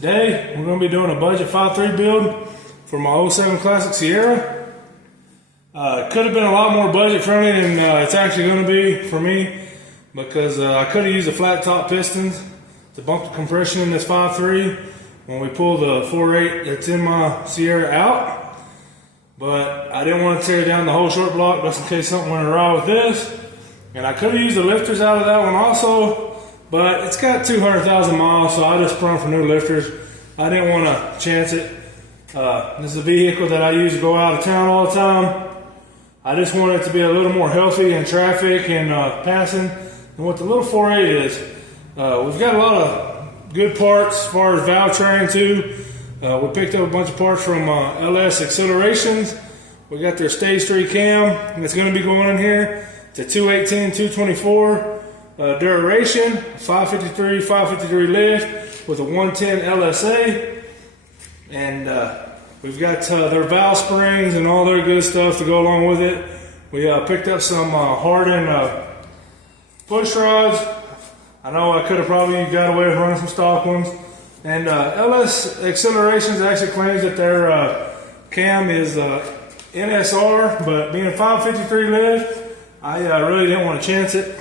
Today we're going to be doing a budget 5.3 build for my 07 Classic Sierra. It could have been a lot more budget friendly than it's actually going to be for me, because I could have used the flat top pistons to bump the compression in this 5.3 when we pull the 4.8 that's in my Sierra out. But I didn't want to tear down the whole short block just in case something went awry with this. And I could have used the lifters out of that one also, but it's got 200,000 miles, so I just sprung for new lifters. I didn't want to chance it. This is a vehicle that I use to go out of town all the time. I just want it to be a little more healthy in traffic and passing than what the little 4.8 is. We've got a lot of good parts as far as valve train too. We picked up a bunch of parts from LS Accelerations. We got their stage 3 cam that's going to be going in here. It's a 218, 224 duration, 553 lift with a 110 LSA. And we've got their valve springs and all their good stuff to go along with it. We picked up some hardened push rods. I know I could have probably got away with running some stock ones. And LS Accelerations actually claims that their cam is NSR, but being 553 lift, I really didn't want to chance it.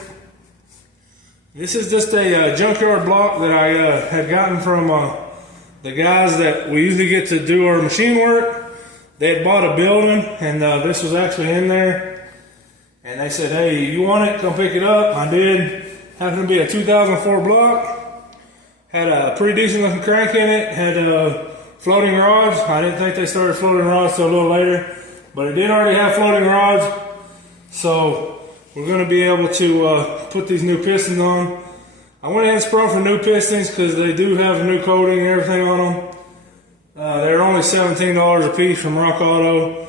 This is just a junkyard block that I had gotten from the guys that we usually get to do our machine work. They had bought a building, and this was actually in there. And they said, hey, you want it? Come pick it up. I did. Happened to be a 2004 block. Had a pretty decent looking crank in it. Had floating rods. I didn't think they started floating rods till a little later, but it did already have floating rods. So we're going to be able to put these new pistons on. I went ahead and sprung for new pistons because they do have a new coating and everything on them. They're only $17 a piece from Rock Auto,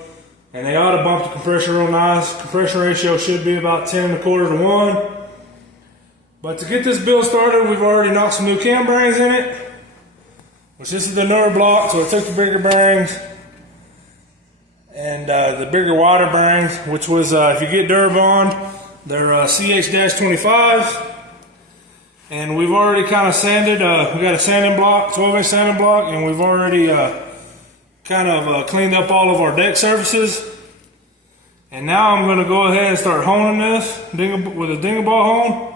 and they ought to bump the compression real nice. Compression ratio should be about 10 1/4 to 1. But to get this build started, we've already knocked some new cam bearings in it, which this is the newer block, so I took the bigger bearings and the bigger, wider bearings, which was, if you get Durabond, they're CH-25. And we've already kind of sanded, we got a sanding block, 12-inch sanding block, and we've already kind of cleaned up all of our deck surfaces. And now I'm going to go ahead and start honing this with a dingle ball hone.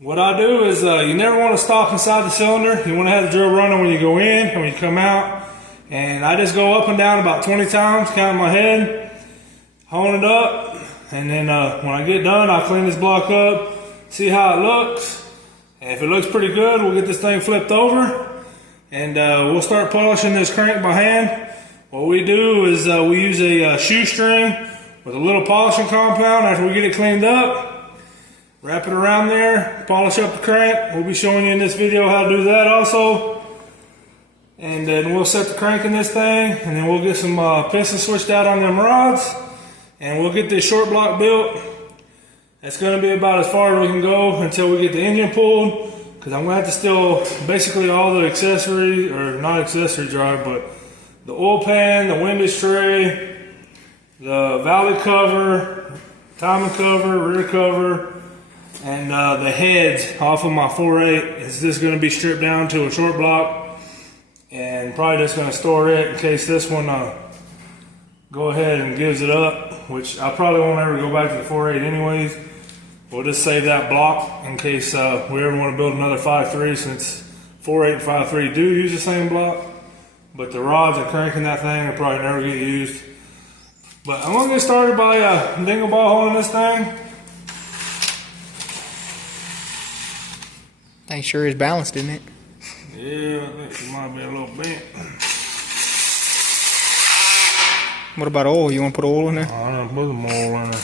What I do is, you never want to stop inside the cylinder. You want to have the drill running when you go in and when you come out. And I just go up and down about 20 times, counting my head, hone it up, and then when I get done, I'll clean this block up, see how it looks. And if it looks pretty good, we'll get this thing flipped over, and we'll start polishing this crank by hand. What we do is we use a shoestring with a little polishing compound after we get it cleaned up. Wrap it around there, polish up the crank. We'll be showing you in this video how to do that also. And then we'll set the crank in this thing, and then we'll get some pistons switched out on them rods, and we'll get this short block built. That's going to be about as far as we can go until we get the engine pulled, because I'm going to have to steal basically all the accessories, or not accessory drive, but the oil pan, the windage tray, the valve cover, timing cover, rear cover, and the heads off of my 4.8 is just going to be stripped down to a short block, and probably just going to store it in case this one go ahead and gives it up, which I probably won't ever go back to the 4.8 anyways. We'll just save that block in case we ever want to build another 5.3, since 4.8 and 5.3 do use the same block, but the rods and cranking that thing will probably never get used. But I'm going to get started by dingle ball honing this thing. Thing sure is balanced, isn't it? Yeah, I think it might be a little bent. What about oil? You want to put oil in there? I'm going to put some oil in there.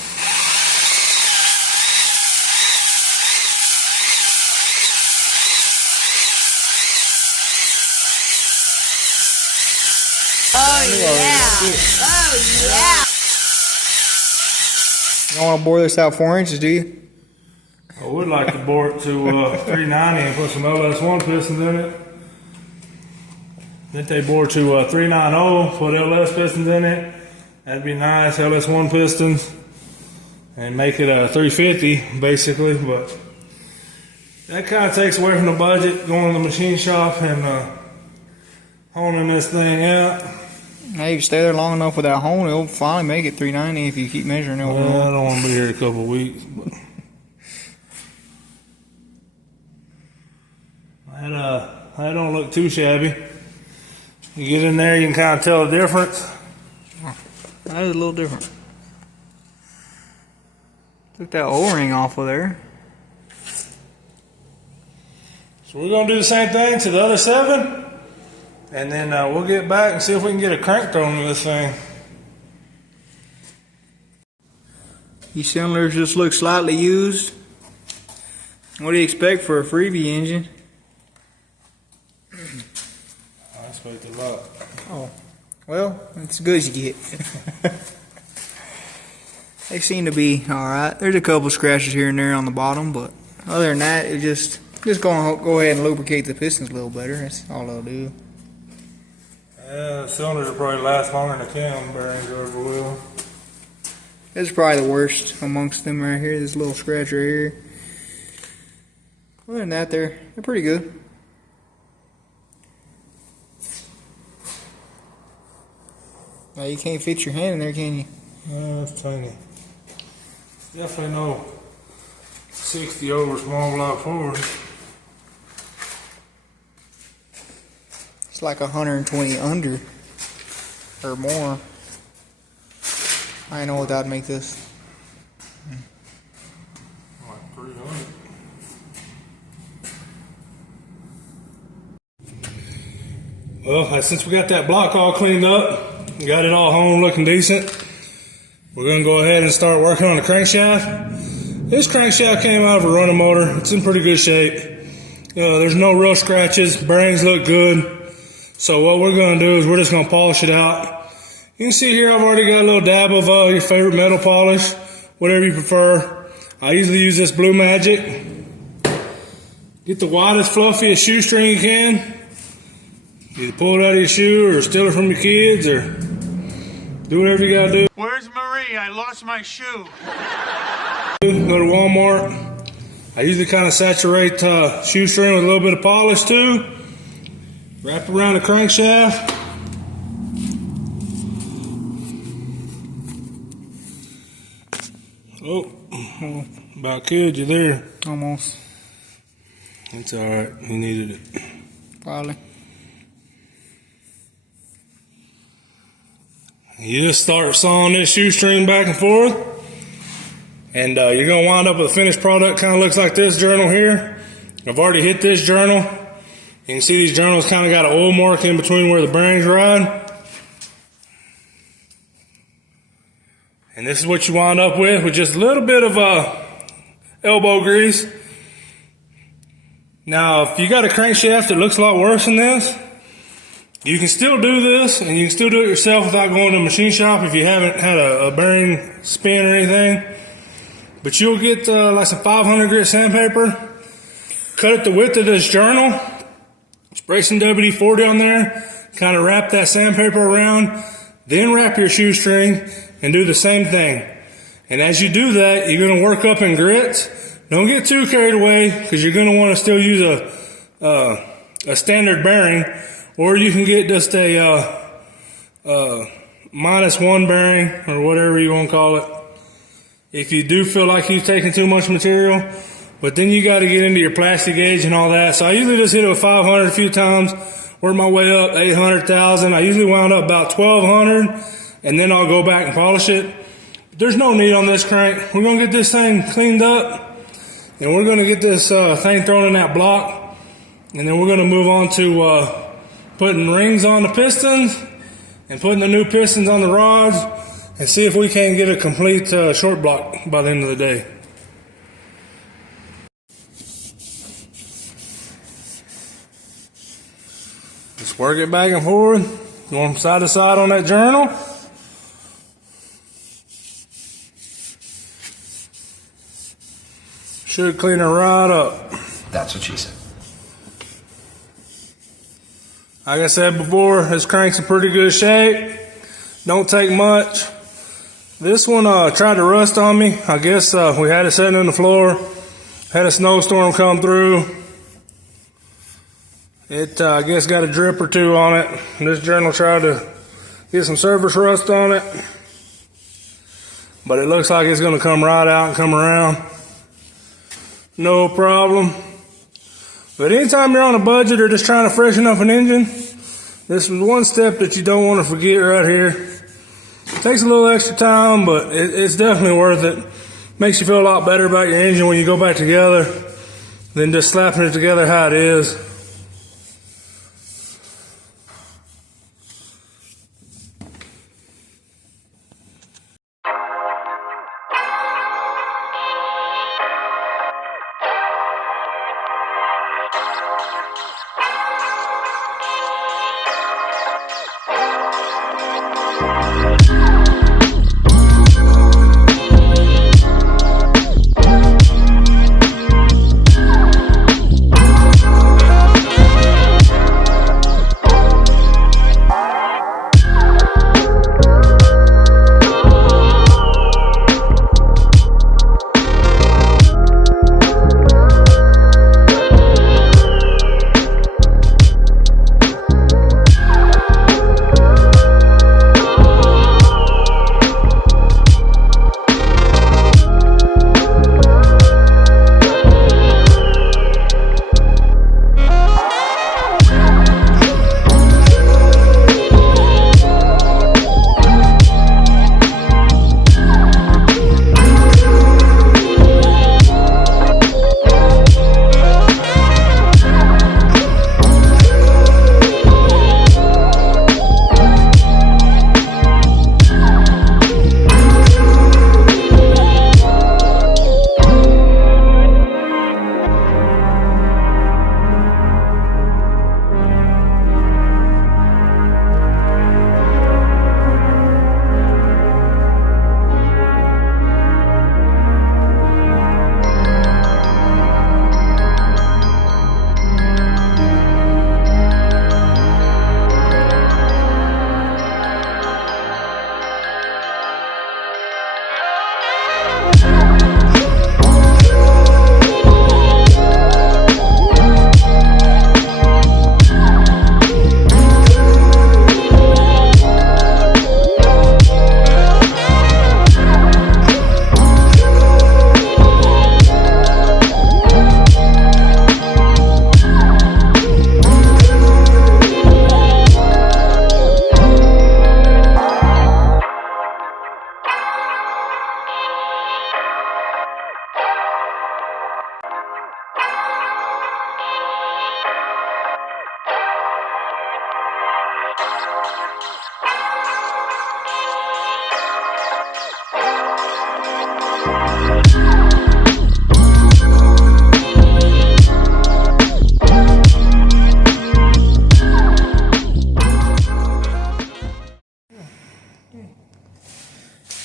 Oh yeah! Oh yeah! You don't want to bore this out 4 inches, do you? I would like to bore it to 390 and put some LS1 pistons in it. Then they bore to 390, put LS pistons in it. That'd be nice, LS1 pistons. And make it a 350 basically, but that kind of takes away from the budget, going to the machine shop and honing this thing out. Now you stay there long enough with that hone, it'll finally make it 390 if you keep measuring it. Well, I don't want to be here a couple of weeks. But that don't look too shabby. You get in there, you can kind of tell the difference. That is a little different. Took that O-ring off of there. So we're going to do the same thing to the other 7. And then we'll get back and see if we can get a crank thrown in this thing. These cylinders just look slightly used. What do you expect for a freebie engine? I expect a lot. Oh, well, it's as good as you get. They seem to be alright. There's a couple scratches here and there on the bottom, but other than that, it just go ahead and lubricate the pistons a little better. That's all it'll do. Yeah, the cylinders will probably last longer than the cam bearings ever will. This is probably the worst amongst them right here. This little scratch right here. Other than that, they're pretty good. Now you can't fit your hand in there, can you? Yeah, it's tiny. Definitely no 60 over small block forward. It's like 120 under or more. I know what that'd make this. Like 300. Well, since we got that block all cleaned up, got it all home looking decent, we're going to go ahead and start working on the crankshaft. This crankshaft came out of a running motor. It's in pretty good shape. There's no real scratches. Bearings look good. So what we're going to do is we're just going to polish it out. You can see here I've already got a little dab of your favorite metal polish, whatever you prefer. I usually use this Blue Magic. Get the widest, fluffiest shoestring you can. Either pull it out of your shoe or steal it from your kids or do whatever you got to do. Where's Marie? I lost my shoe. Go to Walmart. I usually kind of saturate shoestring with a little bit of polish too. Wrap around the crankshaft. Oh, about killed you there. Almost. It's alright, he needed it. Probably. You just start sawing this shoestring back and forth. And you're going to wind up with a finished product. Kind of looks like this journal here. I've already hit this journal. You can see these journals kind of got an oil mark in between where the bearings ride. And this is what you wind up with just a little bit of elbow grease. Now, if you got a crankshaft that looks a lot worse than this, you can still do this, and you can still do it yourself without going to a machine shop if you haven't had a bearing spin or anything. But you'll get like some 500 grit sandpaper, cut it the width of this journal, spray some WD-40 on there, kind of wrap that sandpaper around, then wrap your shoestring and do the same thing. And as you do that, you're going to work up in grits. Don't get too carried away because you're going to want to still use a standard bearing, or you can get just a -1 bearing or whatever you want to call it. If you do feel like you're taking too much material, but then you got to get into your plastic gauge and all that. So I usually just hit it with 500 a few times, work my way up 800,000. I usually wound up about 1,200, and then I'll go back and polish it. There's no need on this crank. We're going to get this thing cleaned up, and we're going to get this thing thrown in that block, and then we're going to move on to putting rings on the pistons and putting the new pistons on the rods and see if we can get a complete short block by the end of the day. Just work it back and forth, going side to side on that journal. Should clean her right up. That's what she said. Like I said before, this crank's in pretty good shape. Don't take much. This one tried to rust on me. I guess we had it sitting on the floor. Had a snowstorm come through. It, I guess, got a drip or two on it. This journal tried to get some surface rust on it, but it looks like it's going to come right out and come around. No problem. But anytime you're on a budget or just trying to freshen up an engine, this is one step that you don't want to forget right here. It takes a little extra time, but it's definitely worth it. Makes you feel a lot better about your engine when you go back together than just slapping it together how it is.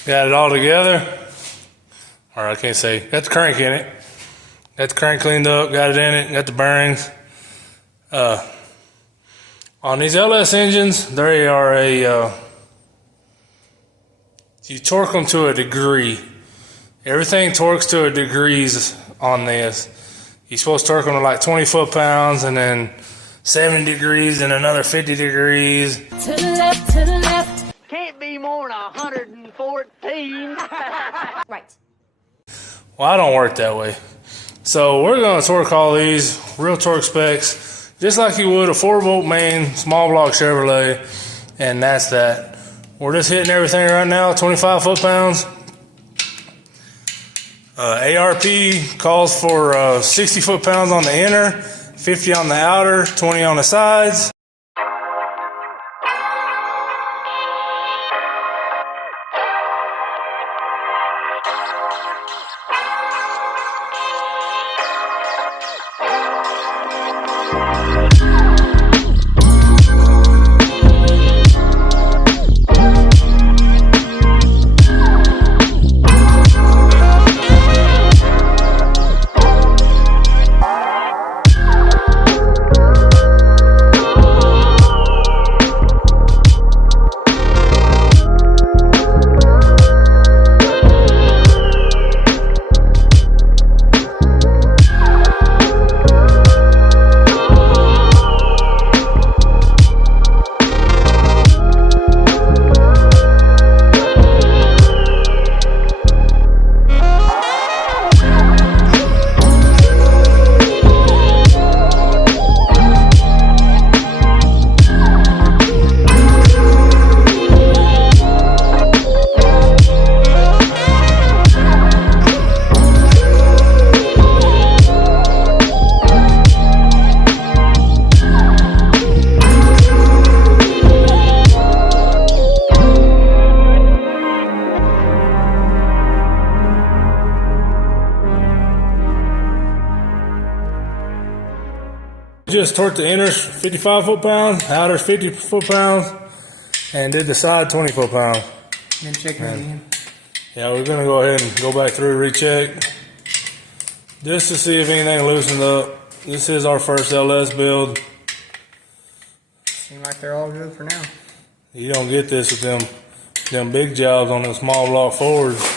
Got it all together. Or I can't say. Got the crank in it. Got the crank cleaned up. Got it in it. Got the bearings. On these LS engines, they are you torque them to a degree. Everything torques to a degrees on this. You're supposed to torque them to like 20 foot-pounds and then 70 degrees and another 50 degrees. To the left, to the left. Can't be more than 114. Right. Well, I don't work that way. So we're going to torque all these real torque specs, just like you would a 4-volt main small block Chevrolet, and that's that. We're just hitting everything right now, 25 foot-pounds. ARP calls for 60 foot-pounds on the inner, 50 on the outer, 20 on the sides. Just torqued the inners 55 foot-pounds, outers 50 foot-pounds, and did the side 20 foot-pounds. Then check it again. Yeah, we're gonna go ahead and go back through, recheck, just to see if anything loosened up. This is our first LS build. Seem like they're all good for now. You don't get this with them big jobs on the small block Fords.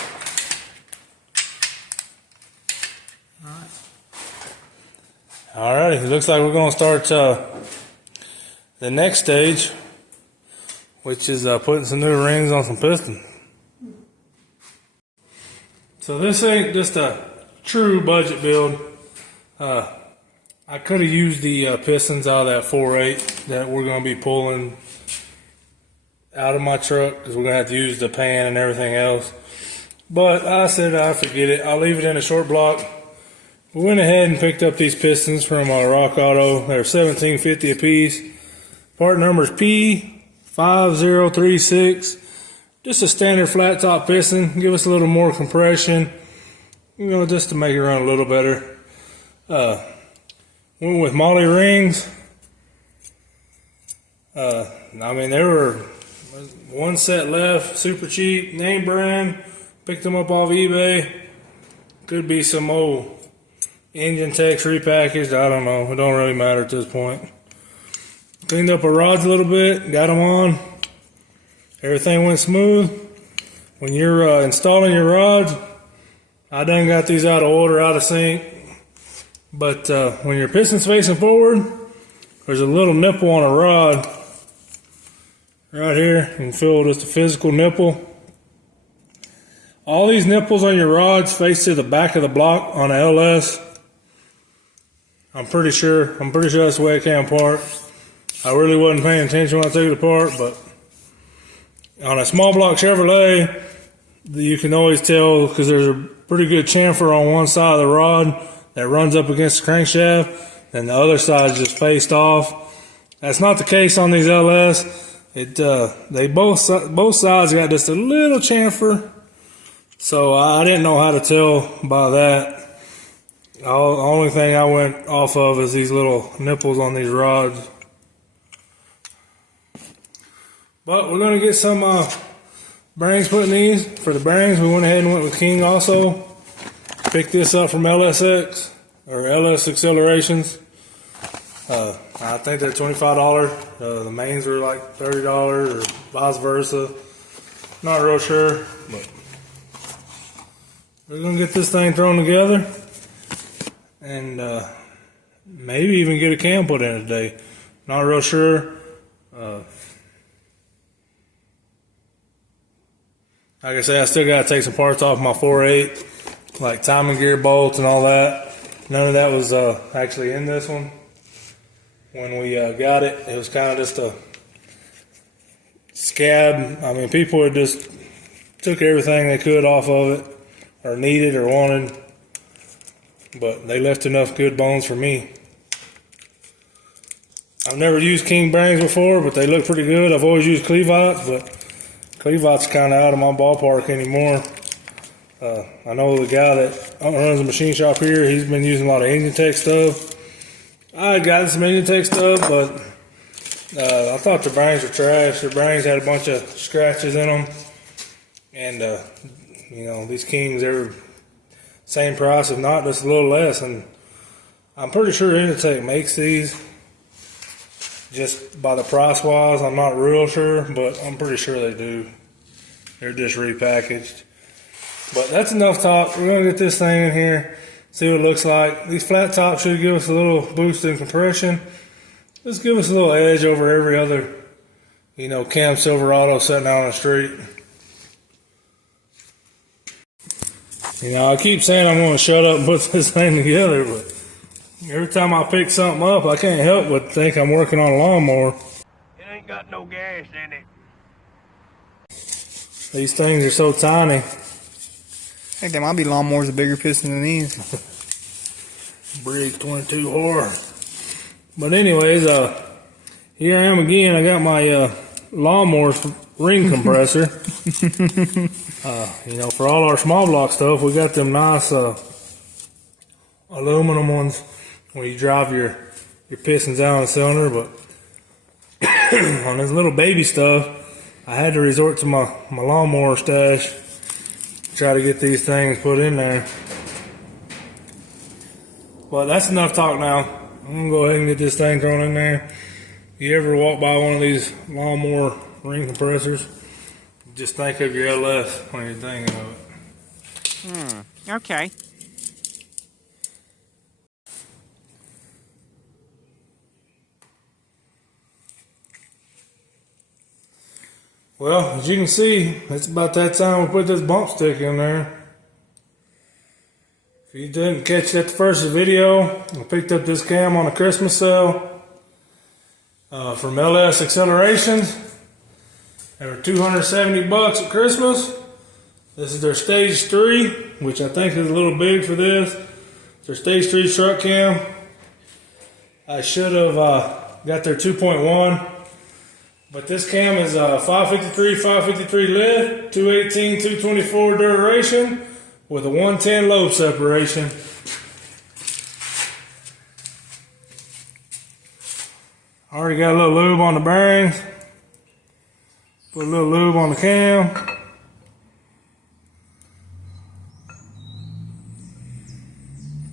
Alrighty, it looks like we're gonna start the next stage, which is putting some new rings on some pistons. So this ain't just a true budget build. I could have used the pistons out of that 4.8 that we're going to be pulling out of my truck because we're going to have to use the pan and everything else. But I said I forget it. I'll leave it in a short block. We went ahead and picked up these pistons from Rock Auto. They're $17.50 a piece. Part number is P5036. Just a standard flat top piston. Give us a little more compression, just to make it run a little better. Went with Molly rings. I mean, there were one set left, super cheap, name brand. Picked them up off eBay. Could be some old engine text repackaged. I don't know. It don't really matter at this point. Cleaned up our rods a little bit. Got them on. Everything went smooth. When you're installing your rods, I done got these out of order, out of sync. But when your piston's facing forward, there's a little nipple on a rod right here. You can feel just a physical nipple. All these nipples on your rods face to the back of the block on a LS. I'm pretty sure that's the way it came apart. I really wasn't paying attention when I took it apart, but on a small block Chevrolet, you can always tell because there's a pretty good chamfer on one side of the rod that runs up against the crankshaft, and the other side is just faced off. That's not the case on these LS. They both sides got just a little chamfer, so I didn't know how to tell by that. The only thing I went off of is these little nipples on these rods. But we're going to get some bearings put in these. For the bearings, we went ahead and went with King also. Picked this up from LSX, or LS Accelerations. I think they're $25. The mains were like $30 or vice versa. Not real sure, but we're going to get this thing thrown together. And maybe even get a cam put in today. Not real sure. Like I said, I still got to take some parts off my 4.8, like timing gear bolts and all that. None of that was actually in this one. When we got it, it was kind of just a scab. I mean, people had just took everything they could off of it, or needed or wanted. But they left enough good bones for me. I've never used King bearings before, but they look pretty good. I've always used Clevites, but Clevites kind of out of my ballpark anymore. I know the guy that runs a machine shop here, he's been using a lot of engine tech stuff. I had gotten some engine tech stuff, but I thought the bearings were trash. The bearings had a bunch of scratches in them. And, these Kings, they're same price, if not just a little less. And I'm pretty sure Intertech makes these. Just by the price wise, I'm not real sure, but I'm pretty sure they do. They're just repackaged. But that's enough talk. We're going to get this thing in here, see what it looks like. These flat tops should give us a little boost in compression. Just give us a little edge over every other, Cam Silverado sitting out on the street. I keep saying I'm going to shut up and put this thing together, but every time I pick something up, I can't help but think I'm working on a lawnmower. It ain't got no gas in it. These things are so tiny. I think there might be lawnmowers with bigger pistons than these. Briggs 22 horror. But anyways, here I am again. I got my lawnmower's ring compressor. For all our small block stuff, we got them nice aluminum ones where you drive your your pistons out on the cylinder, but on this little baby stuff, I had to resort to my lawnmower stash to try to get these things put in there. But that's enough talk now. I'm gonna go ahead and get this thing thrown in there. If you ever walk by one of these lawnmower ring compressors, just think of your LS when you're thinking of it. Okay. Well, as you can see, it's about that time we put this bump stick in there. If you didn't catch that the first video, I picked up this cam on a Christmas sale from LS Accelerations. They were $270 at Christmas. This is their stage 3, which I think is a little big for this. It's their stage 3 truck cam. I should have got their 2.1. But this cam is 553 lift, 218, 224 duration with a 110 lobe separation. Already got a little lube on the bearings. Put a little lube on the cam.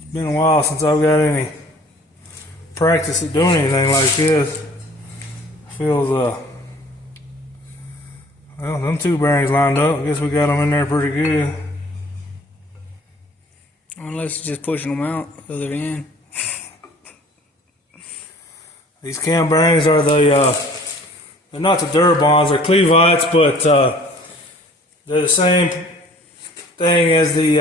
It's been a while since I've got any practice at doing anything like this. Feels well, them two bearings lined up. I guess we got them in there pretty good. Unless it's just pushing them out the other end. These cam bearings are they're not the Durabonds, they're Clevites, but they're the same thing as the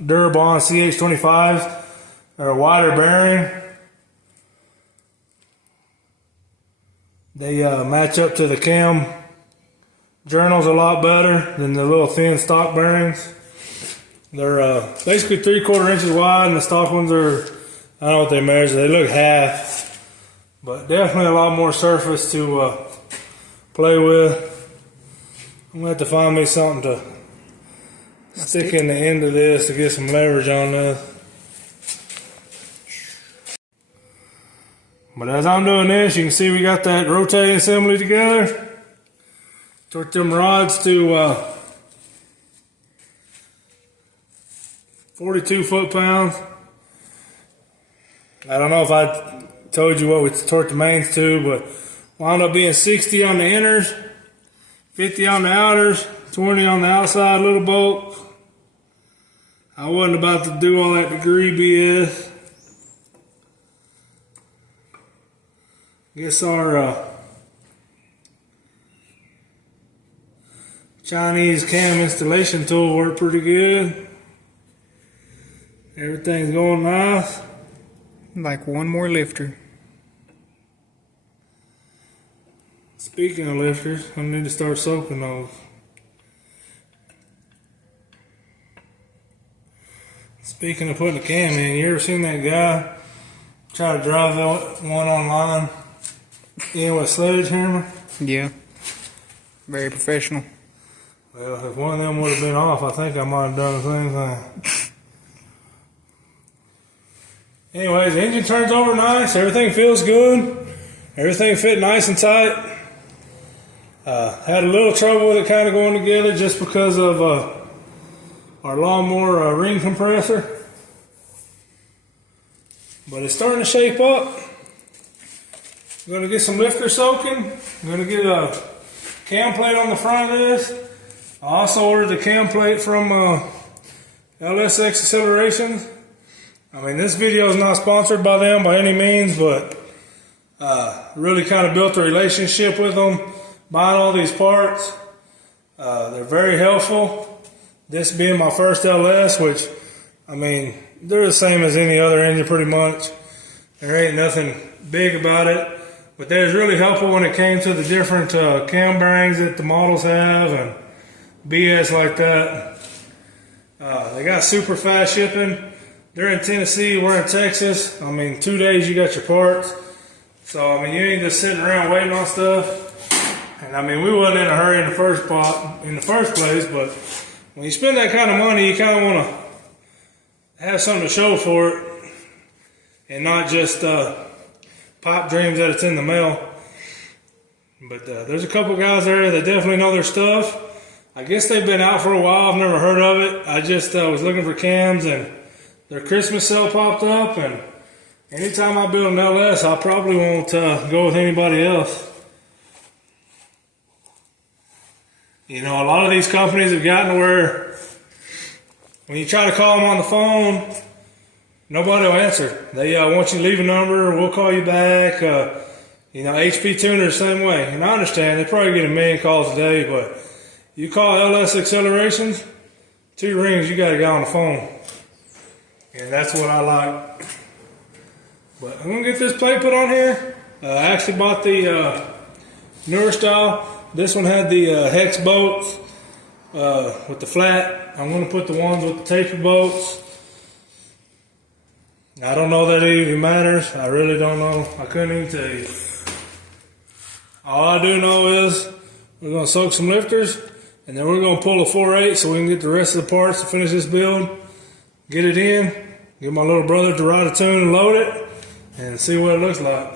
Durabond CH25s. They're a wider bearing. They match up to the cam journals a lot better than the little thin stock bearings. They're basically 3/4 inches wide, and the stock ones are, I don't know what they measure, they look half, but definitely a lot more surface to play with. I'm gonna have to find me something to stick in the end of this to get some leverage on this. But as I'm doing this, you can see we got that rotating assembly together. Torque them rods to 42 foot-pounds. I don't know if I told you what we torqued the mains to, but wound up being 60 on the inners, 50 on the outers, 20 on the outside little bolts. I wasn't about to do all that degree BS. Guess our Chinese cam installation tool worked pretty good. Everything's going nice. Like one more lifter. Speaking of lifters, I need to start soaking those. Speaking of putting a cam in, you ever seen that guy try to drive one online in with a sledgehammer? Yeah. Very professional. Well, if one of them would have been off, I think I might have done the same thing. Anyways, the engine turns over nice. Everything feels good. Everything fit nice and tight. Had a little trouble with it kind of going together just because of our lawnmower ring compressor. But it's starting to shape up. I'm going to get some lifter soaking. I'm going to get a cam plate on the front of this. I also ordered the cam plate from LSX Accelerations. I mean, this video is not sponsored by them by any means, but really kind of built a relationship with them, buying all these parts. They're very helpful. This being my first LS, which, I mean, they're the same as any other engine pretty much. There ain't nothing big about it, but they're really helpful when it came to the different cam bearings that the models have and BS like that. They got super fast shipping. They're in Tennessee, we're in Texas. I mean, 2 days you got your parts. So, I mean, you ain't just sitting around waiting on stuff. And I mean, we wasn't in a hurry in the first place, but when you spend that kind of money, you kind of want to have something to show for it and not just pipe dreams that it's in the mail. But there's a couple guys there that definitely know their stuff. I guess they've been out for a while. I've never heard of it. I just was looking for cams, and their Christmas sale popped up. And anytime I build an LS, I probably won't go with anybody else. You know, a lot of these companies have gotten to where when you try to call them on the phone, nobody will answer. They want you to leave a number, we'll call you back. You know, HP Tuner the same way. And I understand, they probably get a million calls a day, but you call LS Accelerations, 2 rings, you got a guy on the phone. And that's what I like. But I'm going to get this plate put on here. I actually bought the newer style. This one had the hex bolts with the flat. I'm going to put the ones with the taper bolts. I don't know that it even matters. I really don't know. I couldn't even tell you. All I do know is we're going to soak some lifters, and then we're going to pull a 4/8 so we can get the rest of the parts to finish this build. Get it in. Get my little brother to ride a tune and load it, and see what it looks like.